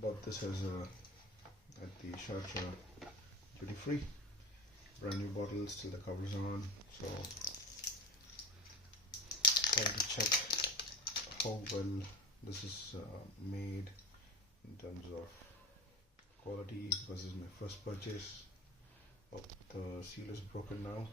bought this as at the Sharjah duty free. Brand new bottle, still the cover's on. So trying to check how well this is made in terms of quality, because this is my first purchase. Oh, the seal is broken now.